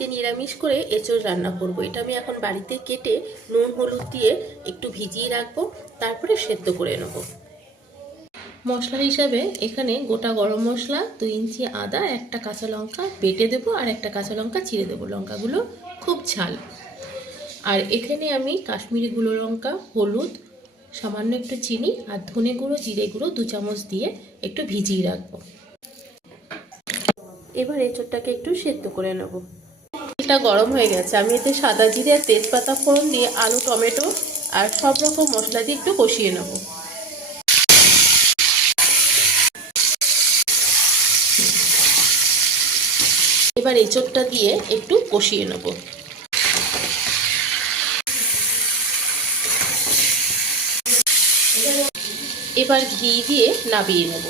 আজকে নিরামিষ করে এঁচোড় রান্না করব। এটা আমি এখন বাড়িতে কেটে নুন হলুদ দিয়ে একটু ভিজিয়ে রাখবো, তারপরে সেদ্ধ করে নেব। মশলা হিসাবে এখানে গোটা গরম মশলা, 2 ইঞ্চি আদা, একটা কাঁচা লঙ্কা বেটে দেবো আর একটা কাঁচা লঙ্কা চিড়ে দেবো। লঙ্কাগুলো খুব ঝাল। আর এখানে আমি কাশ্মীরি গুঁড়ো লঙ্কা, হলুদ, সামান্য একটু চিনি আর ধনে গুঁড়ো জিরে গুঁড়ো 2 চামচ দিয়ে একটু ভিজিয়ে রাখবো। এবার এঁচোড়টাকে একটু সেদ্ধ করে নেব। তেলটা গরম হয়ে গেছে, আমি এতে সাদা জিরে আর তেজপাতা ফোড়ন দিয়ে আলু, টমেটো আর সব রকম মশলা দিয়ে একটু কষিয়ে নেব। এবার এঁচোড়টা দিয়ে একটু কষিয়ে নেব। এবার ঘি দিয়ে নাবিয়ে নেব।